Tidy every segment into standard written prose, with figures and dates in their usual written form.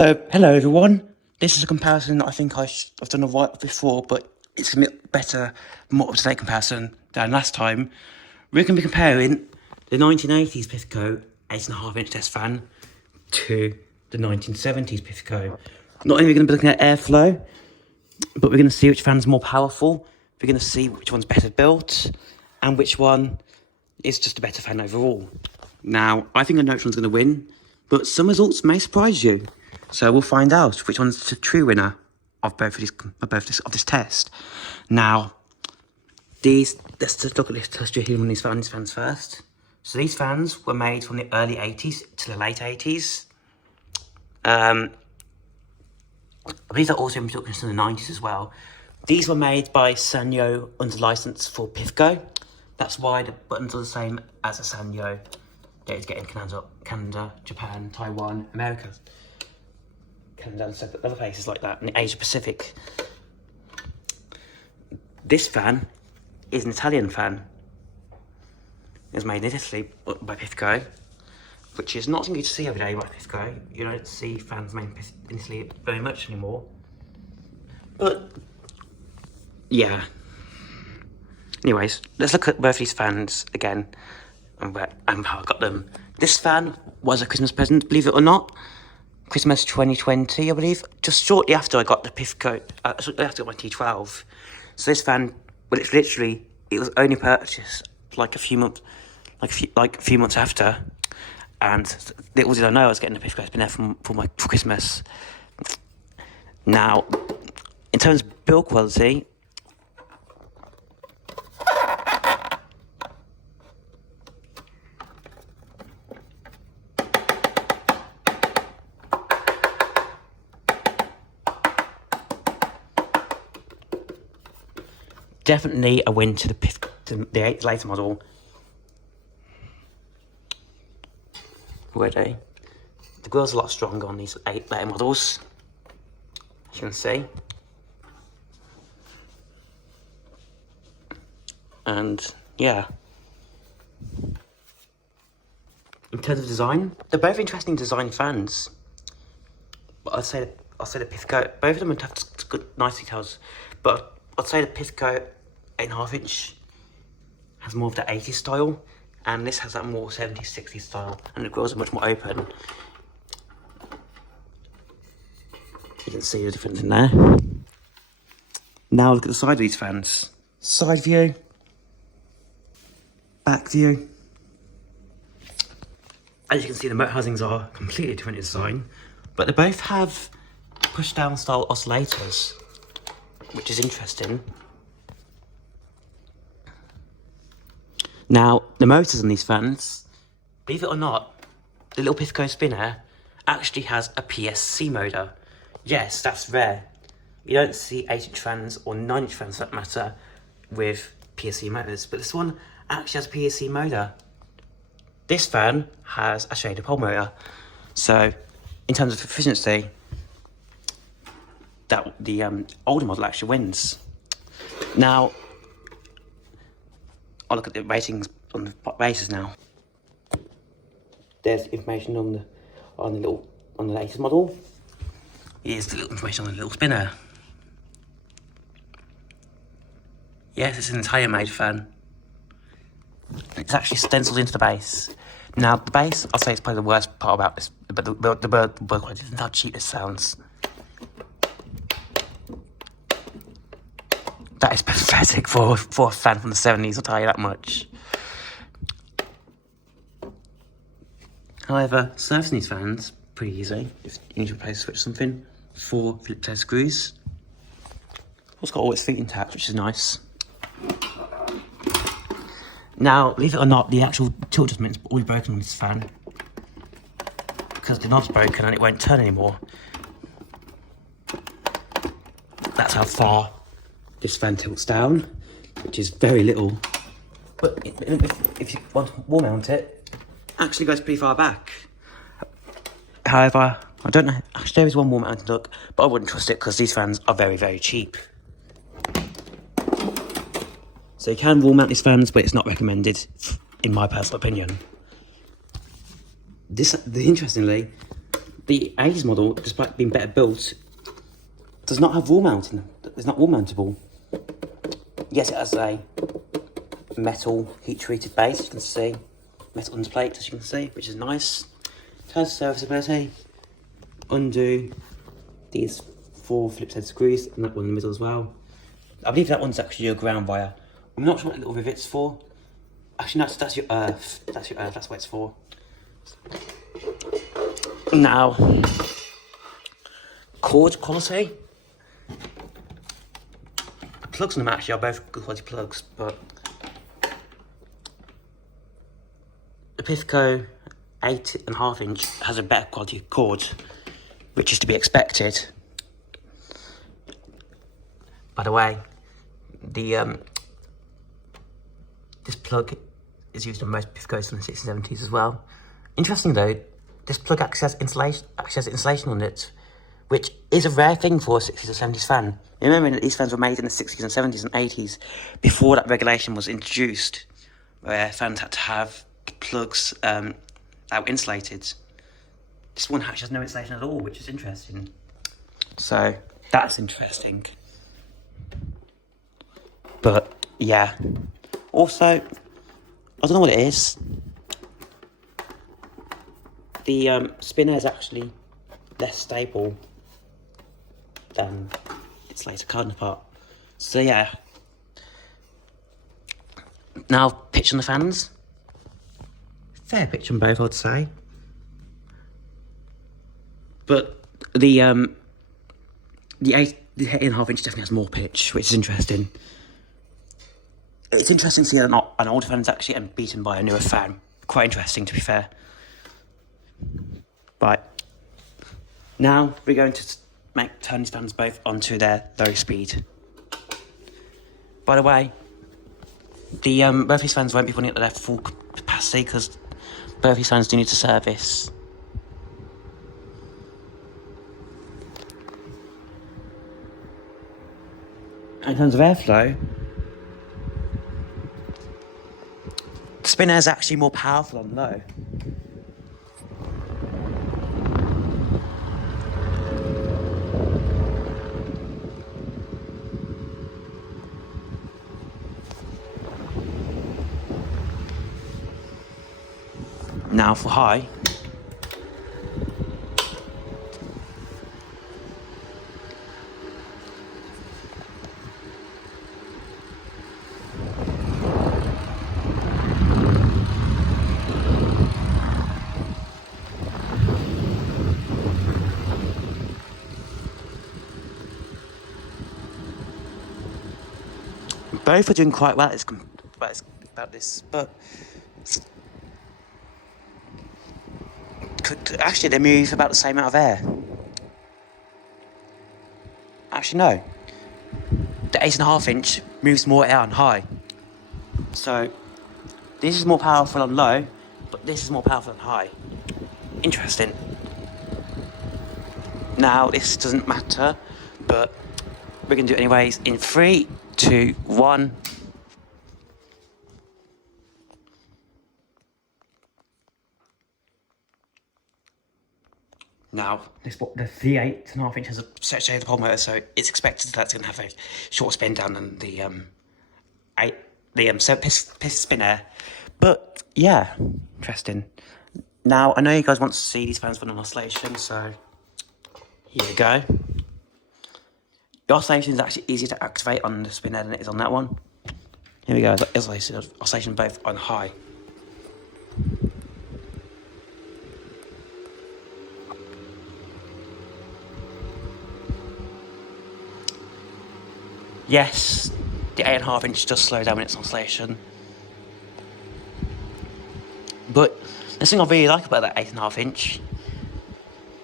So, hello everyone. This is a comparison that I think I've done a while before, but it's a bit better, more up-to-date comparison than last time. We're going to be comparing the 1980s Pifco 8.5-inch test fan to the 1970s Pifco. Not only are we going to be looking at airflow, but we're going to see which fan's more powerful. We're going to see which one's better built, and which one is just a better fan overall. Now, I think I know which one's going to win, but some results may surprise you. So we'll find out which one's the true winner of this test. Now, let's just look at this history here on these fans first. So these fans were made from the early 80s to the late 80s. I believe they're also in production in the 90s as well. These were made by Sanyo under license for Pifco. That's why the buttons are the same as a Sanyo that is getting Canada, Japan, Taiwan, America. Canada and other places like that in the Asia Pacific. This fan is an Italian fan. It was made in Italy by Pifco, which is not something you see every day by Pifco. You don't see fans made in Italy very much anymore. But yeah. Anyways, let's look at both these fans again and how I got them. This fan was a Christmas present, believe it or not. Christmas 2020, I believe. Just shortly after I got the Pifco, shortly after I got my T12. So this fan, well, it was only purchased like a few months after, and little did I know I was getting the Pifco Spinair for Christmas. Now, in terms of build quality, definitely a win to the later model. Already, the grill's a lot stronger on these later models, as you can see. And yeah, in terms of design, they're both interesting design fans. But I'll say the Pifco, both of them would have good, nice details. But I'd say the Pifco 8.5-inch has more of the 80s style, and this has that more 70s, 60s style, and the grills are much more open. You can see the difference in there. Now look at the side of these fans. Side view, back view. As you can see, the motor housings are completely different in design, but they both have push-down style oscillators, which is interesting. Now, the motors on these fans, believe it or not, the little Pifco Spinair actually has a PSC motor. Yes, that's rare. You don't see 8-inch fans or 9-inch fans for that matter with PSC motors, but this one actually has a PSC motor. This fan has a shaded pole motor. So, in terms of efficiency, that the older model actually wins. Now, I'll look at the ratings on the bases now. There's information on the latest model. Here's the little information on the little Spinair. Yes, it's an Italian-made fan. It's actually stenciled into the base. Now, the base, I'll say it's probably the worst part about this, but the bird quality isn't how cheap this sounds. That is pathetic for a fan from the 70s, I'll tell you that much. However, servicing these fans, pretty easy. If you need to replace switch something, 4 Phillips head screws. It's got all its feet intact, which is nice. Now, believe it or not, the actual tilt adjustment is already broken on this fan, because the knob's broken and it won't turn anymore. That's how far this fan tilts down, which is very little. But if you want to wall mount it, actually goes pretty far back. However, I don't know, actually there is one wall mounted look, but I wouldn't trust it because these fans are very, very cheap. So you can wall mount these fans, but it's not recommended, in my personal opinion. Interestingly, The 80s model, despite being better built, does not have wall mounting. It's not wall mountable. Yes, it has a metal heat-treated base, as you can see. Metal underplate, as you can see, which is nice. It has serviceability. Undo these 4 Phillips head screws, and that one in the middle as well. I believe that one's actually your ground wire. I'm not sure what the little rivet's for. Actually, no, that's your earth. That's your earth, that's what it's for. Now, cord quality. The plugs on them actually are both good quality plugs, but the Pifco 8.5 inch has a better quality cord, which is to be expected. By the way, the this plug is used on most Pifcos in the 60s and 70s as well. Interesting though, this plug actually has insulation on it, which is a rare thing for a 60s or 70s fan. Remember that these fans were made in the 60s and 70s and 80s, before that regulation was introduced, where fans had to have plugs that were insulated. This one actually has no insulation at all, which is interesting. So, that's interesting. But, yeah. Also, I don't know what it is. The Spinair is actually less stable than its later counterpart. So yeah. Now, pitch on the fans. Fair pitch on both, I'd say. But the 8.5 inch definitely has more pitch, which is interesting. It's interesting to see that an older fan's actually getting beaten by a newer fan. Quite interesting, to be fair. Right. Now we're going to turn these fans both onto their low speed. By the way, the both these fans won't be running at their full capacity because both these fans do need to service. In terms of airflow, the Spinair is actually more powerful on low. Now for high. Both are doing quite well about this, but actually they move about the same amount of air. Actually no, the 8.5 inch moves more air on high. So this is more powerful on low, but this is more powerful on high. Interesting. Now this doesn't matter, but we're gonna do it anyways in 3, 2, 1. Now, the 8.5 inch has a set shade of pole motor, so it's expected that it's going to have a shorter spin down than the Spinair. But yeah, interesting. Now, I know you guys want to see these fans run on oscillation, so here we go. The oscillation is actually easier to activate on the Spinair than it is on that one. Here we go, oscillation both on high. Yes, the 8.5 inch does slow down when it's on oscillation. But the thing I really like about that 8.5 inch,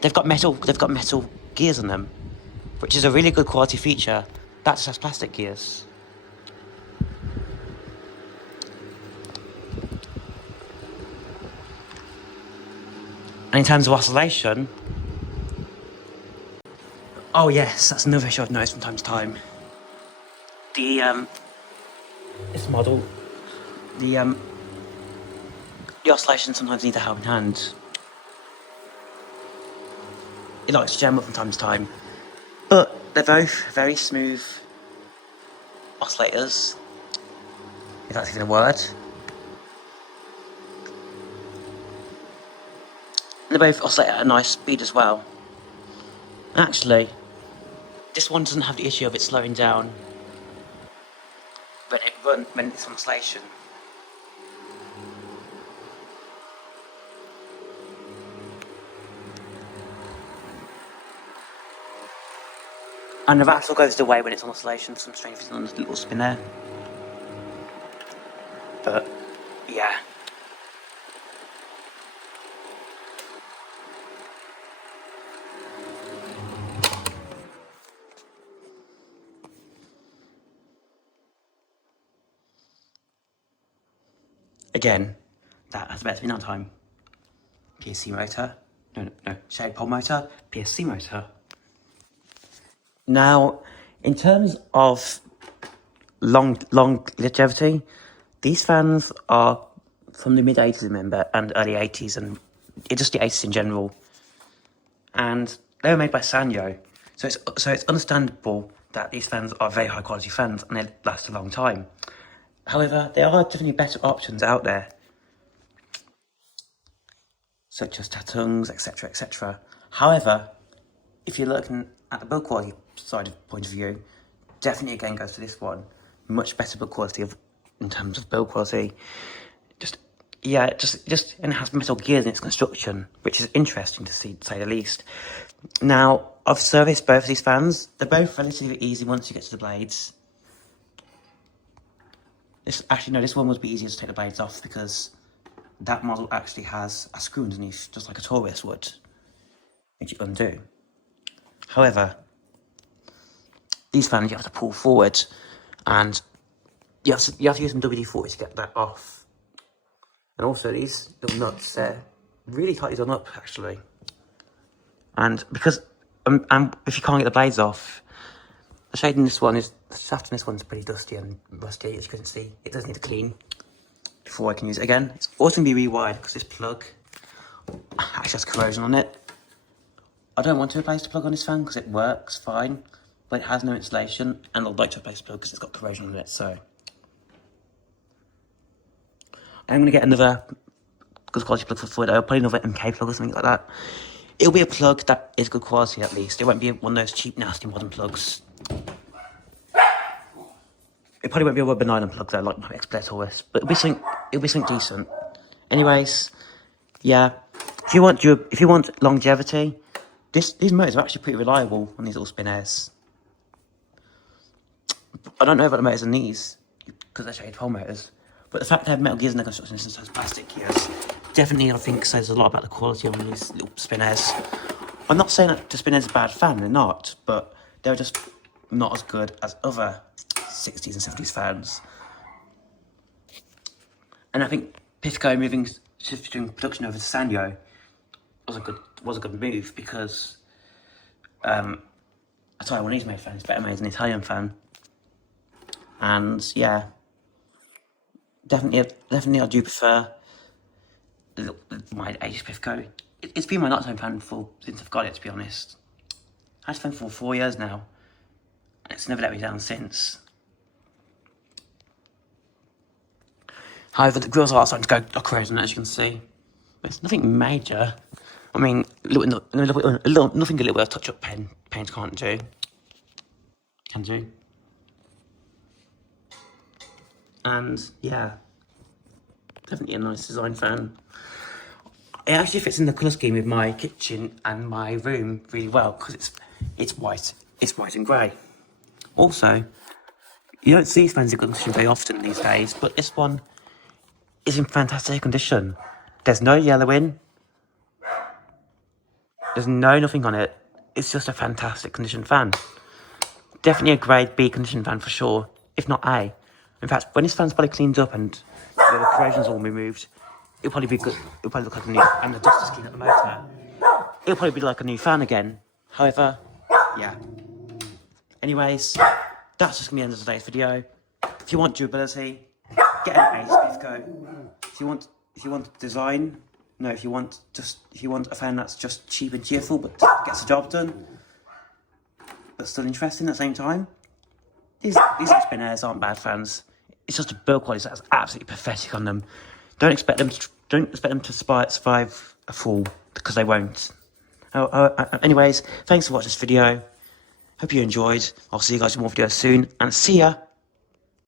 they've got metal gears on them, which is a really good quality feature. That just has plastic gears. And in terms of oscillation, oh yes, that's another issue I've noticed from time to time. This model, the oscillation sometimes need a helping hand. it likes to jam up from time to time. But they're both very smooth oscillators, if that's even a word. And they both oscillate at a nice speed as well. Actually, this one doesn't have the issue of it slowing down when it's on oscillation. And the rattle goes away when it's on oscillation, some strange reason on the little Spinair. But, yeah. Again, that has better spin out time. PSC motor. No, shade pole motor, PSC motor. Now, in terms of long longevity, these fans are from the mid 80s, remember, and early 80s, and just the 80s in general. And they were made by Sanyo, so it's understandable that these fans are very high quality fans and they last a long time. However, there are definitely better options out there, such as Tatungs, etc., etc. However, if you're looking at the build quality side of point of view, definitely again goes for this one. Much better build quality in terms of build quality. And it has metal gears in its construction, which is interesting to see, to say the least. Now, I've serviced both of these fans. They're both relatively easy once you get to the blades. This one would be easier to take the blades off because that model actually has a screw underneath, just like a Taurus would, which you undo. However, these fans you have to pull forward, and you have to use some WD-40 to get that off. And also these little nuts, they're really tightly done up actually. And because if you can't get the blades off, the shaft in this one's pretty dusty and rusty, as you can see. It does need to clean before I can use it again. It's also going to be rewired because this plug actually has corrosion on it. I don't want to replace the plug on this fan because it works fine, but it has no insulation, and I'd like to replace the plug because it's got corrosion on it, so I'm going to get another good quality plug for it. Probably another MK plug or something like that. It'll be a plug that is good quality at least. It won't be one of those cheap, nasty modern plugs. It probably won't be a rubber nylon plug though, like my X-Blade Taurus, but it'll be something decent. Anyways, yeah. If you want longevity, these motors are actually pretty reliable on these little Spinairs. I don't know about the motors on these because they're shaded pole motors. But the fact they have metal gears in their construction instead of plastic gears definitely, I think, says a lot about the quality of these little Spinairs. I'm not saying that the Spinair's a bad fan, they're not, but they're just not as good as other 60s and 70s fans. And I think Pifco shifting production over to Sanyo was a good move because a Taiwanese made fan is better made than an Italian fan. And yeah. Definitely, I do prefer my Ace Pifco. It's been my nighttime fan since I've got it, to be honest. I've had it for 4 years now, and it's never let me down since. However, the grills are starting to go corrosion, as you can see. But it's nothing major. I mean, nothing a little bit of touch-up paint can't do. Can do. And yeah, definitely a nice design fan. It actually fits in the colour scheme with my kitchen and my room really well because it's white and grey. Also, you don't see these fans in good condition very often these days, but this one is in fantastic condition. There's no yellowing. There's nothing on it. It's just a fantastic condition fan. Definitely a grade B condition fan for sure, if not A. In fact, when this fan's probably cleaned up and the corrosion's all removed, it'll probably be good. It'll probably look like a new, and the dust is clean at the motor. It'll probably be like a new fan again. However, yeah. Anyways, that's just gonna be the end of today's video. If you want durability, get an Ace Pifco. If you want design, No, if you want a fan that's just cheap and cheerful but gets the job done, but still interesting at the same time, these Spinairs aren't bad fans. It's just the build quality that's absolutely pathetic on them. Don't expect them to survive a fall, because they won't. Anyways, thanks for watching this video. Hope you enjoyed. I'll see you guys in more videos soon, and see ya.